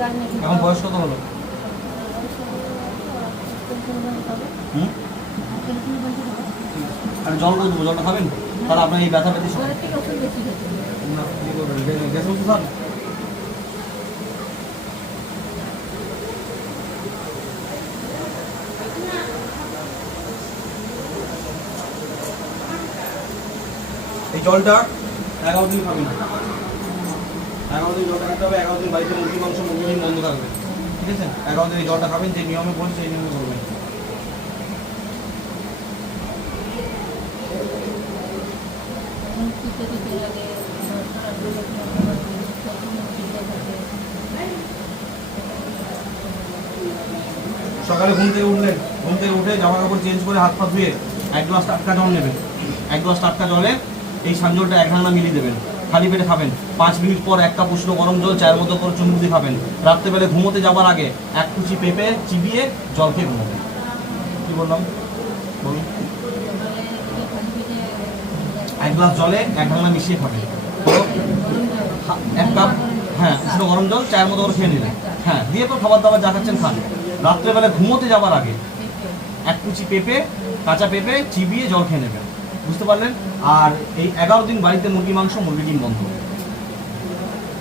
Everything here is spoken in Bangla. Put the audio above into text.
এখন বয়স কত হলো? আমি জল দেবো, জলটা খাবেন? তাহলে আপনার এই ব্যথা ব্যথি গ্যাস ওষুধ খান। এই জলটা 11 দিন খাবেন, 11 দিন জলটা খেতে হবে। 11 দিন বাড়িতে মুরগি মাংস মুরগি ডিম বন্ধ থাকবে, ঠিক আছে? 11 দিন এই জলটা খাবেন, যে নিয়মে বলছি সেই নিয়মে করবেন। সকালে ঘুম থেকে উঠলেন, ঘুম থেকে উঠে জামা কাপড় চেঞ্জ করে হাত পা ধুয়ে 1 গ্লাস টাটকা জল নেবেন। 1 গ্লাস টাটকা জলে এই সানজলটা 1 ঘান্না মিলিয়ে দেবেন, খালি পেটে খাবেন। 5 মিনিট পর 1 কাপ উষ্ণ গরম জল চায়ের মতো করে চুমুক দিয়ে খাবেন। রাত্রেবেলা ঘুমোতে যাবার আগে 1 কুচি পেঁপে চিবিয়ে জল খেয়ে ঘুমাবেন। কি বললাম বলুন? 1 গ্লাস জলে 1 ঘান্না মিশিয়ে খাবেন। তো 1 কাপ, হ্যাঁ, উষ্ণ গরম জল চায়ের মতো করে খেয়ে নিলেন। হ্যাঁ, দিয়ে তো খাবার দাবার যা খাচ্ছেন খান। রাত্রেবেলা ঘুমোতে যাবার আগে 1 কুচি পেঁপে, কাঁচা পেঁপে চিবিয়ে জল খেয়ে নেবেন। বুঝতে পারলেন? আর এই 11 দিন বাড়িতে মুরগি মাংস মুরগি ডিম বন্ধ।